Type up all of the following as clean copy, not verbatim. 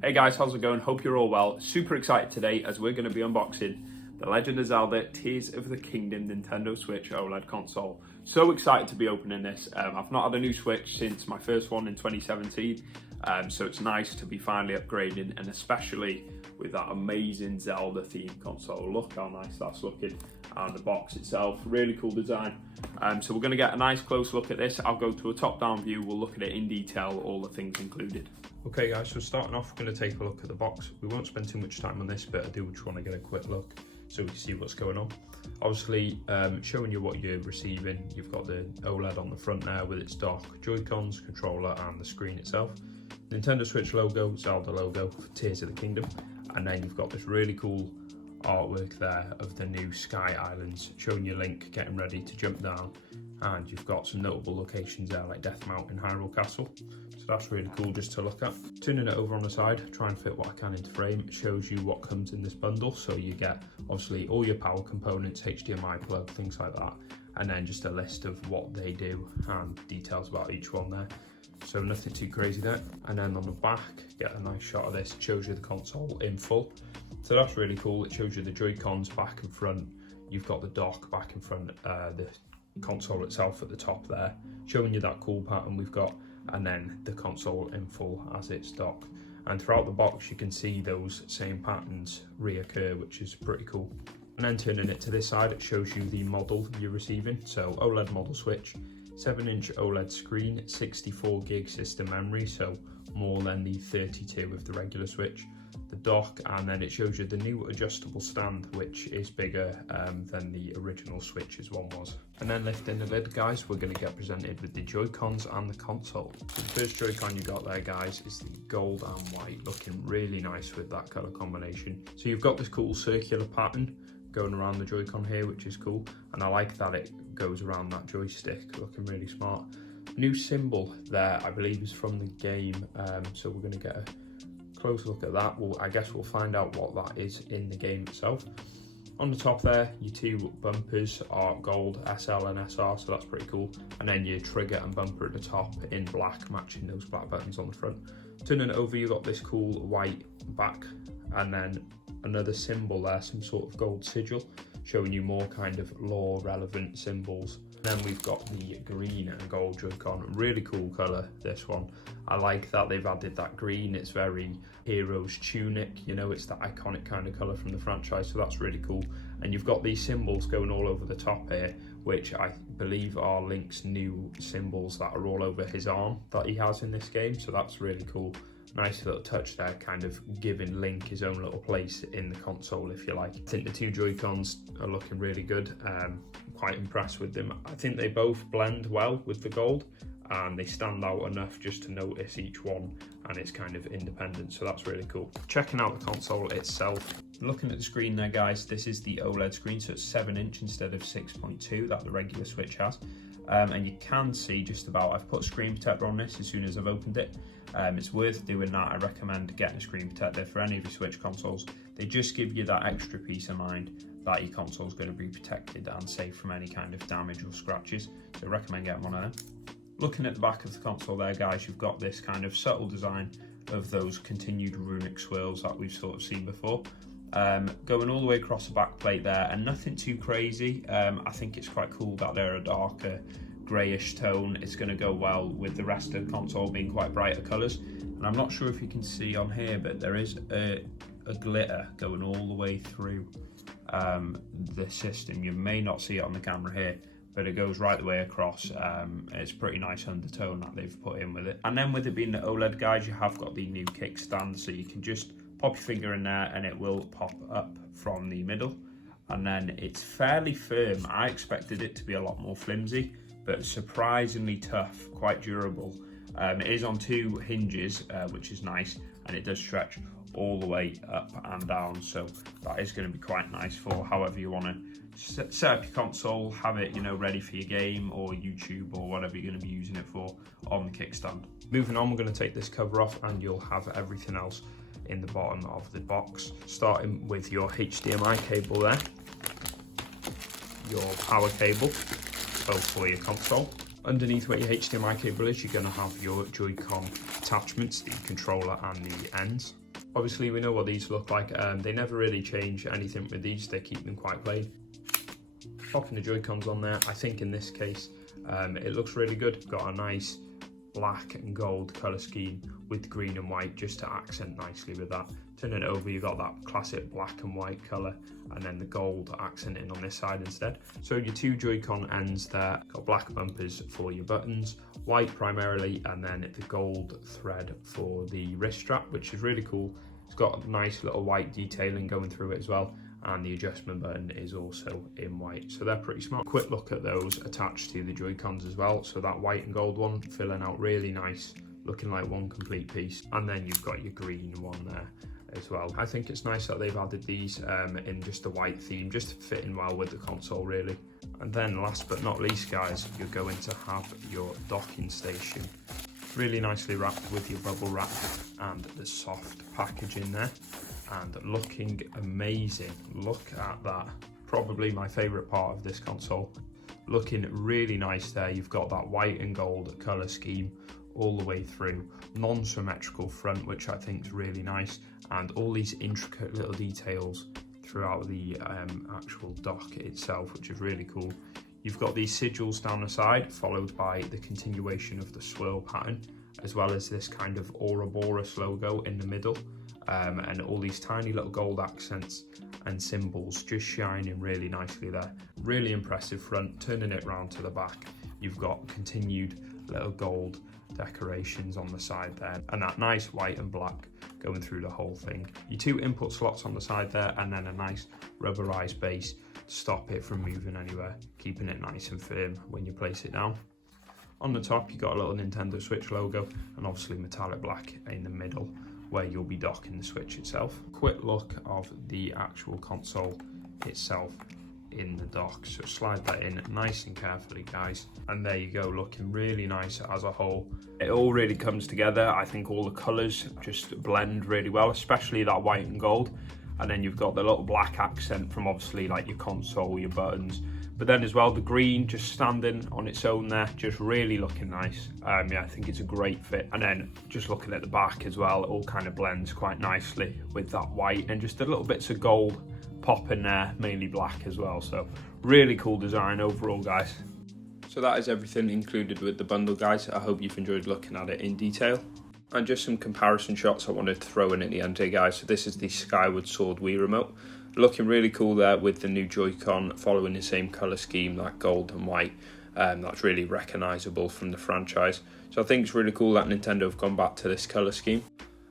Hey guys, how's it going? Hope you're all well. Super excited today as we're going to be unboxing the Legend of Zelda Tears of the Kingdom Nintendo Switch OLED console. So excited to be opening this. I've not had a new Switch since my first one in 2017, so it's nice to be finally upgrading, and especially with that amazing Zelda themed console. Look how nice that's looking, and the box itself, really cool design. So we're going to get a nice close look at this. I'll go to a top-down view, we'll look at it in detail, all the things included. Okay guys, so starting off, we're going to take a look at the box. We won't spend too much time on this, but I do just want to get a quick look so we can see what's going on. Obviously, showing you what you're receiving. You've got the OLED on the front there with its dock, Joy-Cons, controller and the screen itself. Nintendo Switch logo, Zelda logo for Tears of the Kingdom. And then you've got this really cool artwork there of the new Sky Islands, showing you Link getting ready to jump down. And you've got some notable locations there like Death Mountain, Hyrule Castle. So that's really cool just to look at. Turning it over on the side, try and fit what I can into frame. It shows you what comes in this bundle. So you get obviously all your power components, HDMI plug, things like that. And then just a list of what they do and details about each one there. So nothing too crazy there. And then on the back, get a nice shot of this. It shows you the console in full. So that's really cool. It shows you the Joy-Cons back and front. You've got the dock back in front, the console itself at the top there, showing you that cool pattern we've got, and then the console in full as it's docked. And throughout the box you can see those same patterns reoccur, which is pretty cool. And then turning it to this side, it shows you the model you're receiving. So OLED model Switch, 7-inch OLED screen, 64 gig system memory, so more than the 32 of the regular Switch. The dock, and then it shows you the new adjustable stand, which is bigger than the original Switch's one was. And then lifting the lid, guys, we're going to get presented with the Joy-Cons and the console. So the first Joy-Con you got there, guys, is the gold and white, looking really nice with that colour combination. So you've got this cool circular pattern going around the Joy-Con here, which is cool, and I like that it goes around that joystick, looking really smart. New symbol there, I believe, is from the game, so we're going to get a close look at that. I guess we'll find out what that is in the game itself. On the top there, your two bumpers are gold, SL and SR, so that's pretty cool. And then your trigger and bumper at the top in black, matching those black buttons on the front. Turning it over, you've got this cool white back, and then another symbol there, some sort of gold sigil, showing you more kind of lore relevant symbols. Then we've got the green and gold Joy-Con, really cool colour, this one. I like that they've added that green, it's very Hero's tunic, you know, it's that iconic kind of colour from the franchise, so that's really cool. And you've got these symbols going all over the top here, which I believe are Link's new symbols that are all over his arm that he has in this game, so that's really cool. Nice little touch there, kind of giving Link his own little place in the console, if you like. I think the two Joy-Cons are looking really good. Quite impressed with them. I think they both blend well with the gold, and they stand out enough just to notice each one, and it's kind of independent, so that's really cool. Checking out the console itself, looking at the screen there, guys, this is the OLED screen, so it's 7-inch instead of 6.2 that the regular Switch has. And you can see just about, I've put a screen protector on this as soon as I've opened it. It's worth doing that. I recommend getting a screen protector for any of your Switch consoles. They just give you that extra peace of mind that your console is going to be protected and safe from any kind of damage or scratches. So I recommend getting one of them. Looking at the back of the console there, guys, you've got this kind of subtle design of those continued runic swirls that we've sort of seen before. Going all the way across the back plate there, and nothing too crazy. I think it's quite cool that they're a darker greyish tone. It's going to go well with the rest of the console being quite brighter colours. And I'm not sure if you can see on here, but there is a glitter going all the way through the system. You may not see it on the camera here, but it goes right the way across. It's pretty nice undertone that they've put in with it. And then with it being the OLED, guys, you have got the new kickstand, so you can just pop your finger in there and it will pop up from the middle. And then it's fairly firm. I expected it to be a lot more flimsy, but surprisingly tough, quite durable. It is on two hinges, which is nice, and it does stretch all the way up and down, so that is going to be quite nice for however you want to set up your console, have it, you know, ready for your game or YouTube or whatever you're going to be using it for on the kickstand. Moving on, we're going to take this cover off and you'll have everything else in the bottom of the box, starting with your HDMI cable there, your power cable, both for your console. Underneath where your HDMI cable is, you're going to have your Joy-Con attachments, the controller and the ends. Obviously we know what these look like, they never really change anything with these, they keep them quite plain. Popping the Joy-Cons on there, I think in this case it looks really good. Got a nice black and gold colour scheme with green and white just to accent nicely with that. Turning it over, you've got that classic black and white colour, and then the gold accenting on this side instead. So your two Joy-Con ends there, got black bumpers for your buttons, white primarily, and then the gold thread for the wrist strap, which is really cool. It's got a nice little white detailing going through it as well, and the adjustment button is also in white, so they're pretty smart. Quick look at those attached to the Joy-Cons as well. So that white and gold one filling out really nice, looking like one complete piece, and then you've got your green one there as well. I think it's nice that they've added these in just the white theme, just fitting well with the console really. And then last but not least guys, you're going to have your docking station, really nicely wrapped with your bubble wrap and the soft packaging there, and looking amazing. Look at that, probably my favourite part of this console. Looking really nice there. You've got that white and gold colour scheme all the way through, non-symmetrical front, which I think is really nice, and all these intricate little details throughout the actual dock itself, which is really cool. You've got these sigils down the side, followed by the continuation of the swirl pattern, as well as this kind of Ouroboros logo in the middle, and all these tiny little gold accents and symbols just shining really nicely there. Really impressive front. Turning it round to the back, you've got continued little gold decorations on the side there, and that nice white and black going through the whole thing. Your two input slots on the side there, and then a nice rubberized base to stop it from moving anywhere, keeping it nice and firm when you place it down. On the top, you've got a little Nintendo Switch logo, and obviously metallic black in the middle where you'll be docking the Switch itself. Quick look of the actual console itself in the dock, so slide that in nice and carefully guys, and there you go, looking really nice as a whole. It all really comes together. I think all the colours just blend really well, especially that white and gold, and then you've got the little black accent from obviously like your console, your buttons, but then as well the green just standing on its own there, just really looking nice. Yeah, I think it's a great fit. And then just looking at the back as well, it all kind of blends quite nicely with that white and just a little bits of gold pop in there, mainly black as well. So really cool design overall guys. So that is everything included with the bundle guys. I hope you've enjoyed looking at it in detail. And just some comparison shots I wanted to throw in at the end here guys. So this is the Skyward Sword Wii remote. Looking really cool there with the new Joy-Con following the same colour scheme, that gold and white. That's really recognisable from the franchise. So I think it's really cool that Nintendo have gone back to this colour scheme.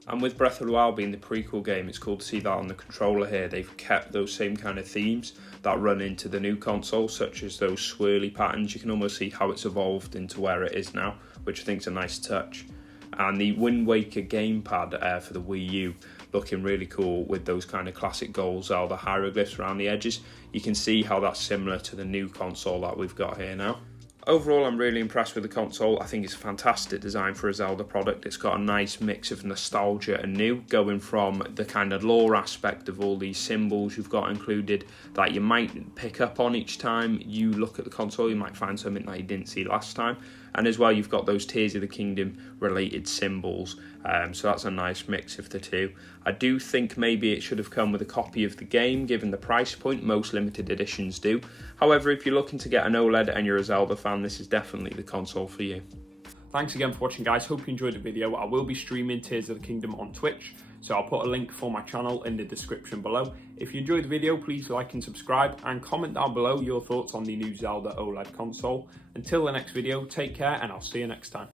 And with Breath of the Wild being the prequel game, it's cool to see that on the controller here. They've kept those same kind of themes that run into the new console, such as those swirly patterns. You can almost see how it's evolved into where it is now, which I think is a nice touch. And the Wind Waker gamepad for the Wii U, looking really cool with those kind of classic gold Zelda hieroglyphs around the edges. You can see how that's similar to the new console that we've got here now. Overall, I'm really impressed with the console. I think it's a fantastic design for a Zelda product. It's got a nice mix of nostalgia and new, going from the kind of lore aspect of all these symbols you've got included that you might pick up on each time you look at the console. You might find something that you didn't see last time. And as well, you've got those Tears of the Kingdom related symbols. So that's a nice mix of the two. I do think maybe it should have come with a copy of the game, given the price point. Most limited editions do. However, if you're looking to get an OLED and you're a Zelda fan, this is definitely the console for you. Thanks again for watching, guys. Hope you enjoyed the video. I will be streaming Tears of the Kingdom on Twitch, so I'll put a link for my channel in the description below. If you enjoyed the video, please like and subscribe, and comment down below your thoughts on the new Zelda OLED console. Until the next video, take care, and I'll see you next time.